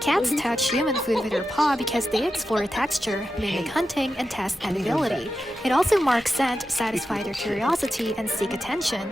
Cats touch human food with their paw because they explore texture, mimic hunting, and test edibility. It also marks scent, satisfy their curiosity, and seek attention.